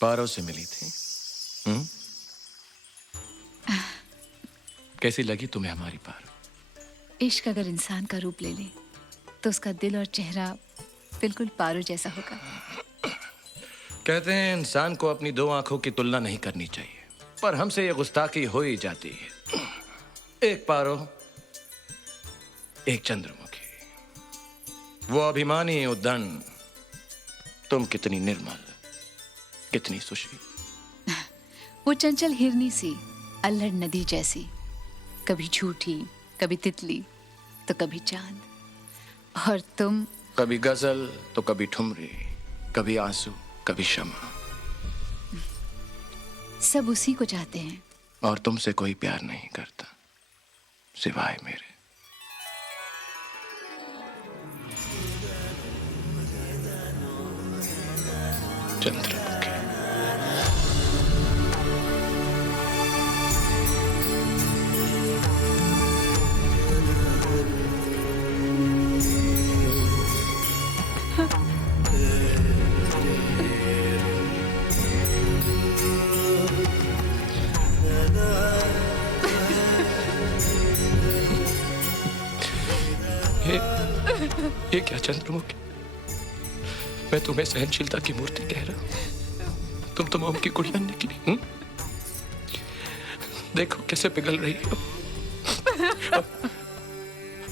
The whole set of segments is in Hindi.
पारो से मिली थी। कैसी लगी तुम्हें हमारी पारो? इश्क अगर इंसान का रूप ले ले तो उसका दिल और चेहरा बिल्कुल पारो जैसा होगा। कहते हैं इंसान को अपनी दो आंखों की तुलना नहीं करनी चाहिए, पर हमसे ये गुस्ताखी हो ही जाती है। एक पारो, एक चंद्रमुखी। वो अभिमानी उद्दंड, तुम कितनी निर्मल, कितनी सुशील। वो चंचल हिरनी सी, अल्हड़ नदी जैसी, कभी झूठी, कभी तितली तो कभी चांद। और तुम कभी गजल तो कभी ठुमरी, कभी आंसू, कभी शमा। सब उसी को चाहते हैं। और तुमसे कोई प्यार नहीं करता सिवाय मेरे। चंद्रमुखी। ये क्या चंद्रमुखी? मैं तुम्हें सहनशीलता की मूर्ति कह रहा हूं, तुम तो मोम की गुड़िया निकली। देखो कैसे पिघल रही हो।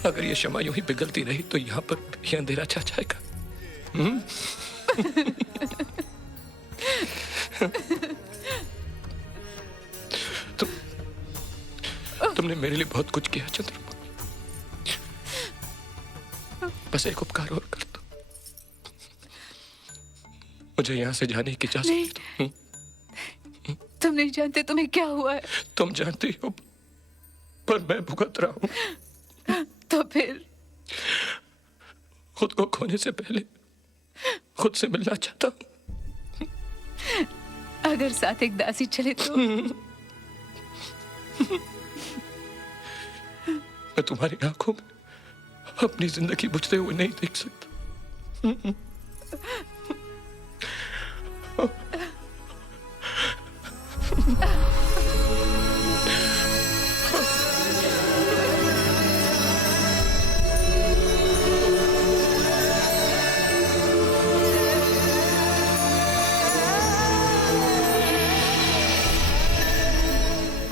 अगर ये शमा यूं ही पिघलती रही तो यहां पर ये अंधेरा छा जाएगा। तुमने मेरे लिए बहुत कुछ किया चंद्रमुखी। बस एक उपकार और कर दो, मुझे यहाँ से जाने की इजाजत दो। तुम नहीं जानते तुम्हें क्या हुआ है। तुम जानती हो, पर मैं भुगत रहा हूँ। तो फिर खुद को खोने से पहले खुद से मिलना चाहता हूँ। अगर साथ एक दासी चले तो मैं तुम्हारी आंखों में अपनी जिंदगी बुझते हुए नहीं देख सकता।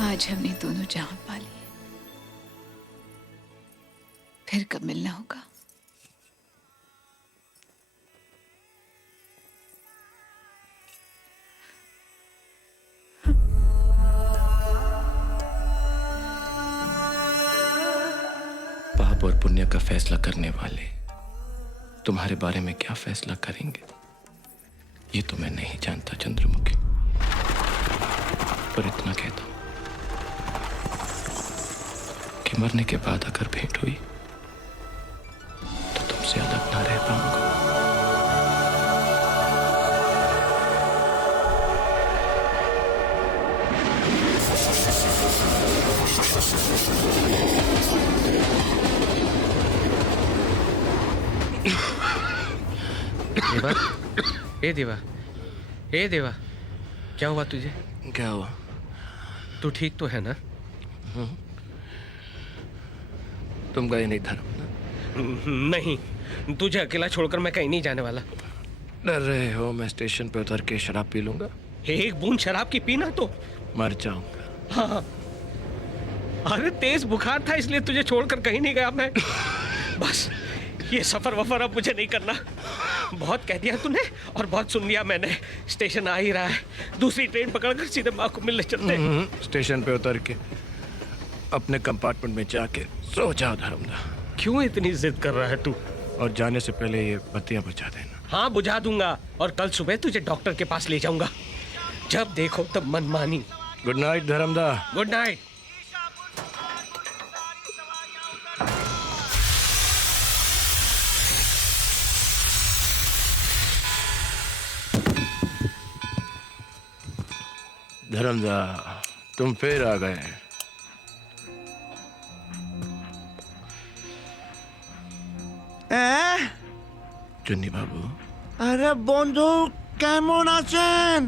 आज हमने दोनों जान पा लिए, फिर कब मिलना होगा। पाप और पुण्य का फैसला करने वाले तुम्हारे बारे में क्या फैसला करेंगे ये तो मैं नहीं जानता चंद्रमुखी, पर इतना कहता हूं कि मरने के बाद अगर भेंट हुई तो तुमसे अलग ना रह पाऊंगा। देवा, ए देवा, ए देवा, क्या हुआ तुझे? क्या हुआ? तू ठीक तो है ना? तुम गए नहीं धर्म? नहीं, तुझे अकेला छोड़कर मैं कहीं नहीं जाने वाला। डर रहे हो मैं स्टेशन पे उतर के शराब पी लूंगा? एक बूंद शराब की पीना तो मर जाऊंगा। हाँ, अरे तेज बुखार था इसलिए तुझे छोड़कर कहीं नहीं गया मैं। बस ये सफर वफर अब मुझे नहीं करना। बहुत कह दिया तूने और बहुत सुन लिया मैंने। स्टेशन आ ही रहा है, दूसरी ट्रेन पकड़कर सीधे माँ को मिलने चलते हैं। स्टेशन पे उतर के अपने कंपार्टमेंट में जाके सो जाओ धर्मदा। क्यों इतनी जिद कर रहा है तू? और जाने से पहले ये बत्तियां बुझा देना। हाँ बुझा दूंगा, और कल सुबह तुझे डॉक्टर के पास ले जाऊंगा। जब देखो तब मनमानी। Good night Dharmada. Good night. Dharmada, तुम फिर आ गए। चुन्नी बाबू। আরে বন্ধু কেমন আছেন?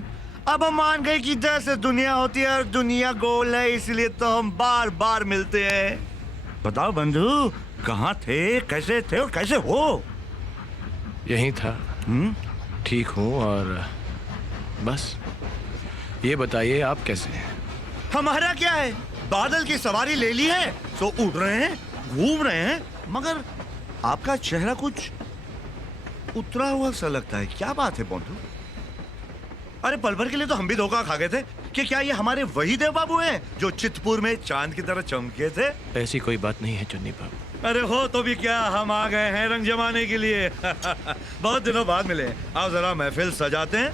अब हम मान गए कि जैसे दुनिया होती है और दुनिया गोल है, इसलिए तो हम बार बार मिलते हैं। बताओ बंधु, कहाँ थे, कैसे थे और कैसे हो? यहीं था। ठीक हूँ और बस ये बताइए आप कैसे हैं? हमारा क्या है, बादल की सवारी ले ली है तो उड़ रहे हैं, घूम रहे हैं, मगर आपका चेहरा कुछ उतरा हुआ सा लगता है। क्या बात है बंधु? अरे पल भर के लिए तो हम भी धोखा खा गए थे कि क्या ये हमारे वही देव बाबू हैं जो चितपुर में चांद की तरह चमके थे। ऐसी कोई बात नहीं है चुन्नी बाबू। अरे हो तो भी क्या, हम आ गए हैं रंग जमाने के लिए। बहुत दिनों बाद मिले। आओ जरा महफिल सजाते हैं।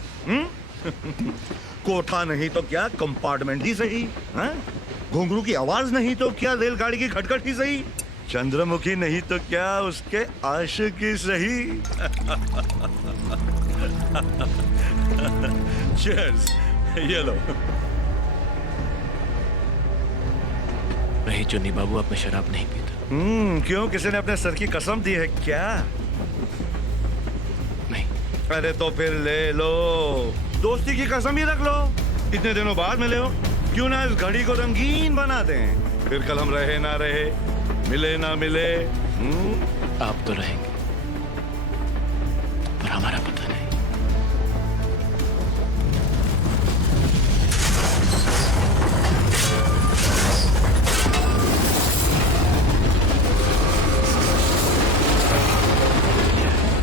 कोठा नहीं तो क्या कंपार्टमेंट ही सही, घुंघरू की आवाज नहीं तो क्या रेलगाड़ी की खटखट ही सही, चंद्रमुखी नहीं तो क्या उसके आशिक ही सही। Cheers. ये लो। नहीं चुन्नी बाबू, अब मैं शराब नहीं पीता। क्यों, किसी ने अपने सर की कसम दी है क्या? नहीं। अरे तो फिर ले लो, दोस्ती की कसम ही रख लो। इतने दिनों बाद मिले हो, क्यों ना इस घड़ी को रंगीन बना दें। फिर कल हम रहे ना रहे, मिले ना मिले। आप तो रहेंगे पर हमारा पता नहीं।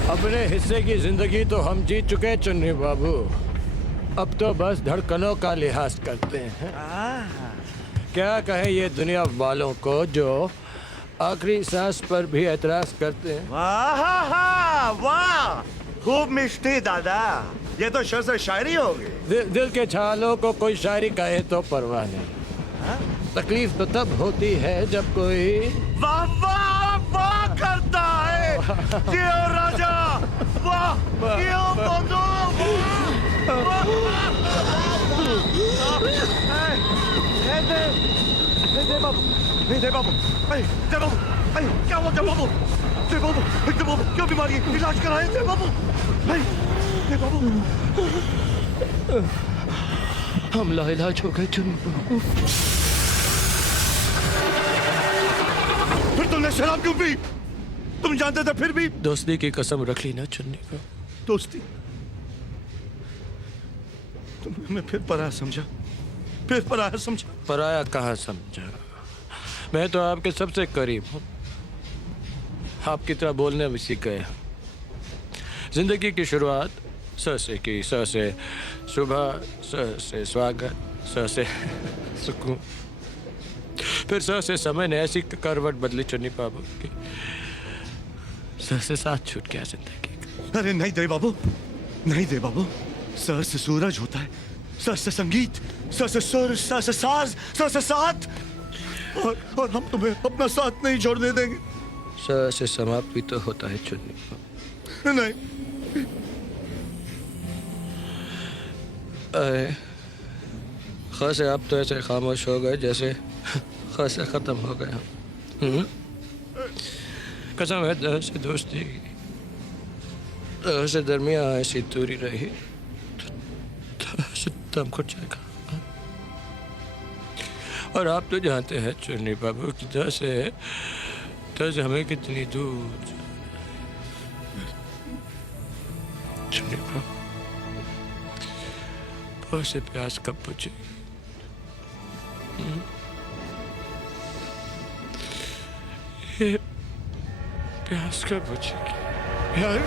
अपने हिस्से की जिंदगी तो हम जीत चुके चुन्नी बाबू। अब तो बस धड़कनों का लिहाज करते हैं। क्या कहें ये दुनिया वालों को जो आखिरी सांस पर भी एतराज करते हैं। वाह वाह, खूब मिष्टी दादा, ये तो शेर से शायरी होगी। दिल के छालों को कोई शायरी कहे तो परवाह नहीं। तकलीफ तो तब होती है जब कोई वाह वाह वाह करता है। जियो राजा, वाह, जियो बंधु, दे बाबू, नहीं दे बाबू, दे बाबू, क्या हुआ दे बाबू, दे बाबू, दे बाबू, क्या बीमारी है, इलाज कराए दे बाबू, दे बाबू। हम लाइलाज हो गए चुन्नी बाबू। फिर तुमने शराब क्यों पी? तुम जानते थे फिर भी? दोस्ती की कसम रख ली ना चुन्नी बाबू। दोस्ती? तुमने मैं फिर पराया समझा, फिर पराया समझा। पराया कहाँ समझा, मैं तो आपके सबसे करीब हूँ। आपकी तरह बोलने भी सीख गया। जिंदगी की शुरुआत स से की, स से सुबह, स से स्वागत, स से सुकून, फिर स से समय ने ऐसी करवट बदली चुन्नी बाबू की, स से साथ छूट गया जिंदगी का। अरे नहीं दे बाबू, नहीं दे बाबू, सर से सूरज होता है, सर से संगीत, सर से सुर, सर से साज, सर से साथ, और हम तुम्हें अपना साथ नहीं छोड़ने देंगे। स से समाप्ति तो होता है चुन्नी बाबू। नहीं। अरे ख से आप तो ऐसे खामोश हो गए जैसे ख से खत्म हो गए हम। कसम है द से दोस्ती की, द से दरमिया ऐसी दूरी रही तो से दम घुट जाएगा। और आप तो जानते हैं चुन्नी बाबू कि द से हमें कितनी दूर। चुन्नी बाबू, बहुत से प्यास कब बुझेगी? ये प्यास कब बुझेगी? यार